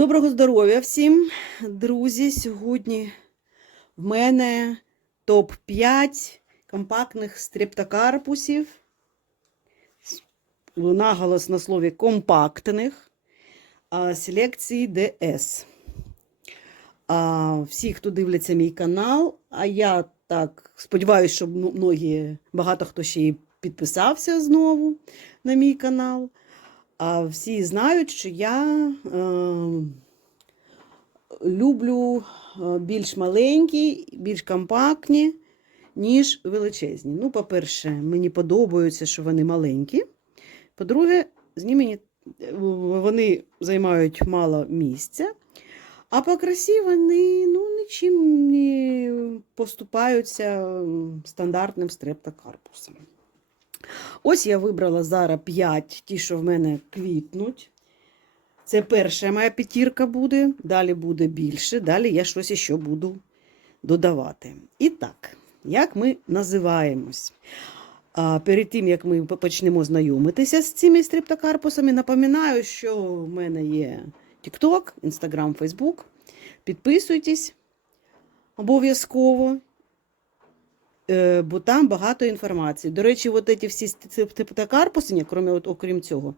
Доброго здоров'я всім, друзі. Сьогодні в мене топ-5 компактних стрептокарпусів. Наголос на слові компактних селекції. А, всі, хто дивляться мій канал, а я так сподіваюся, що багато хто ще й підписався знову на мій канал. А всі знають, що я е, люблю більш маленькі, більш компактні, ніж величезні. Ну, по-перше, мені подобаються, що вони маленькі. По-друге, з ними вони займають мало місця. А по красі вони ну, нічим не поступаються стандартним стрептокарпусом. Ось я вибрала зараз 5, ті, що в мене квітнуть. Це перша моя п'ятірка буде, далі буде більше, далі я щось ще буду додавати. І так, як ми називаємось? А перед тим, як ми почнемо знайомитися з цими стриптокарпусами, напоминаю, що в мене є TikTok, Instagram, Facebook. Підписуйтесь обов'язково бо там багато інформації. До речі, от ці всі стептокарпуси, ні, крім, от, окрім цього,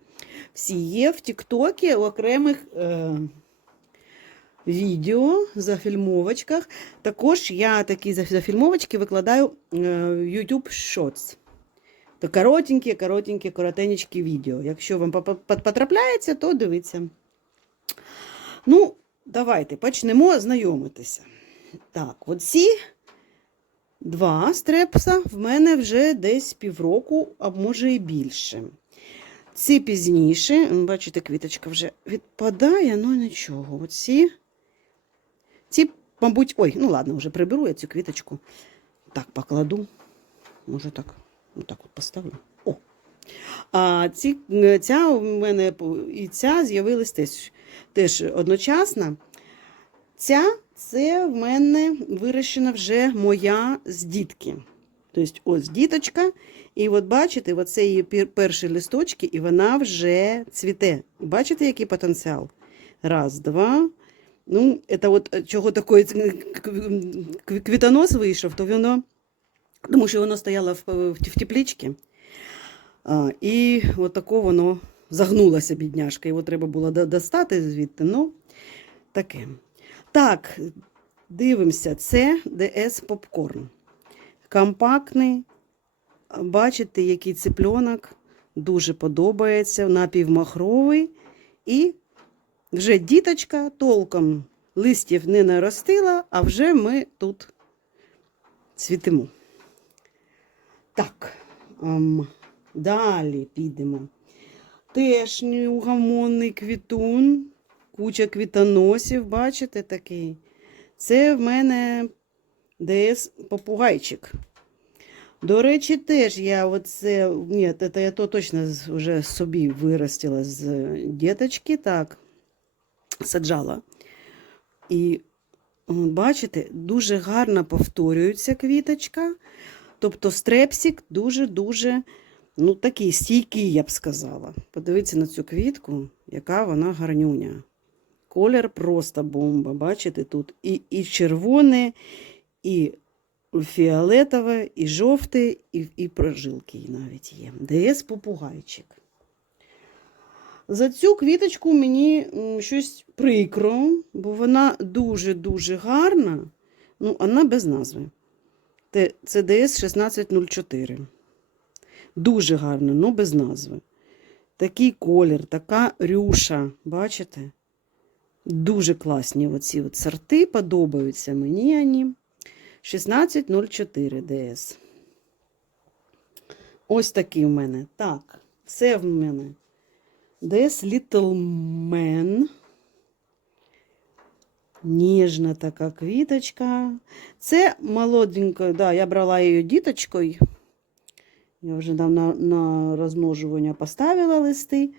всі є в Тіктокі у окремих е, відео, зафільмовочках. Також я такі за- зафільмовочки викладаю е, в YouTube Shorts. То коротенькі, коротенькі, коротенькі відео. Якщо вам потрапляється, то дивіться. Ну, давайте почнемо знайомитися. Так, от ці Два стрепса в мене вже десь півроку, а може і більше. Ці пізніше, бачите, квіточка вже відпадає, ну нічого. Оці, ці, мабуть, ой, ну ладно, вже приберу я цю квіточку. Так, покладу. Може так, ну так от поставлю. О. А ці, ця у мене і ця з'явилась теж, теж одночасно. Ця це в мене вирощена вже моя з дітки. Тобто, ось діточка, і от бачите, оце її пер- перші листочки, і вона вже цвіте. Бачите, який потенціал? Раз, два. Ну, це от е, чого такий квітонос вийшов, то воно, тому що воно стояло в, в теплічці. І от тако воно загнулося, бідняшка. Його треба було достати звідти. Ну, таке. Так, дивимося, це ДС попкорн. Компактний. Бачите, який цыпленок. Дуже подобається. Напівмахровий. І вже діточка толком листів не наростила, а вже ми тут цвітимо. Так, ем, далі підемо. Теж неугомонний квітун. Куча квітоносів, бачите такий? Це в мене ДС попугайчик. До речі, теж я оце, ні, це я то точно вже собі виростила з діточки, так, саджала. І бачите, дуже гарно повторюється квіточка. Тобто стрепсик дуже-дуже ну, такий стійкий, я б сказала. Подивіться на цю квітку, яка вона гарнюня. Колір просто бомба. Бачите, тут і, і червоне, і фіолетове, і жовте, і, і прожилки навіть є. ДС попугайчик. За цю квіточку мені щось прикро, бо вона дуже-дуже гарна, ну, вона без назви. Це ДС 1604. Дуже гарна, але без назви. Такий колір, така рюша, бачите? Дуже класні оці от сорти, подобаються мені вони. 1604 ДС. Ось такі в мене. Так, це в мене ДС Little Man. Ніжна така квіточка. Це молоденька, да, я брала її діточкою. Я вже на, на розмножування поставила листи.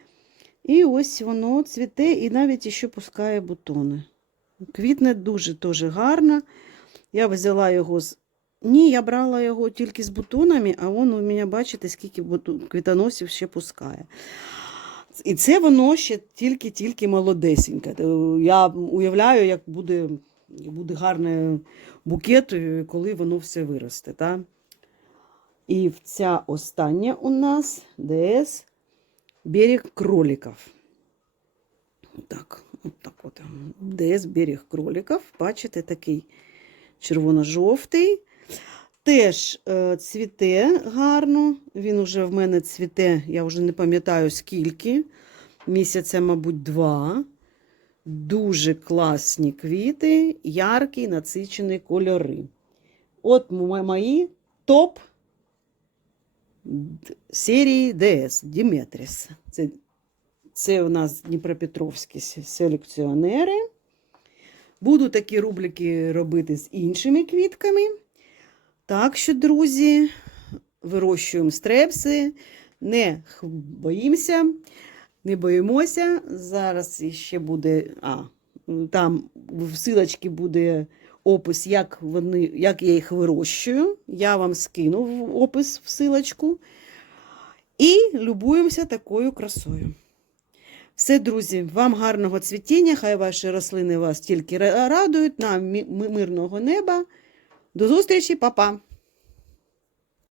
І ось воно цвіте і навіть ще пускає бутони. Квітне дуже теж гарно. Я взяла його з. Ні, я брала його тільки з бутонами, а він у мене, бачите, скільки квітоносів ще пускає. І це воно ще тільки-тільки молодесеньке. Е, Я уявляю, як буде, буде гарний букет, е, коли воно все виросте. Та? І ця остання у нас ДС берег кроликів. Так, от так от. ДС берег кроликів. Бачите, такий червоно-жовтий. Теж е, цвіте гарно. Він уже в мене цвіте, я вже не пам'ятаю скільки. Місяця, мабуть, два. Дуже класні квіти, яркі, насичені кольори. От мої топ серії ДС Діметріс. Це, це у нас Дніпропетровські селекціонери. Буду такі рублики робити з іншими квітками. Так що, друзі, вирощуємо стрепси, не боїмося, не боїмося. Зараз ще буде. А, там в силочці буде опис, як, вони, як я їх вирощую. Я вам скину в опис в силочку. І любуємося такою красою. Все, друзі, вам гарного цвітіння, хай ваші рослини вас тільки радують, нам мирного неба. До зустрічі, па-па!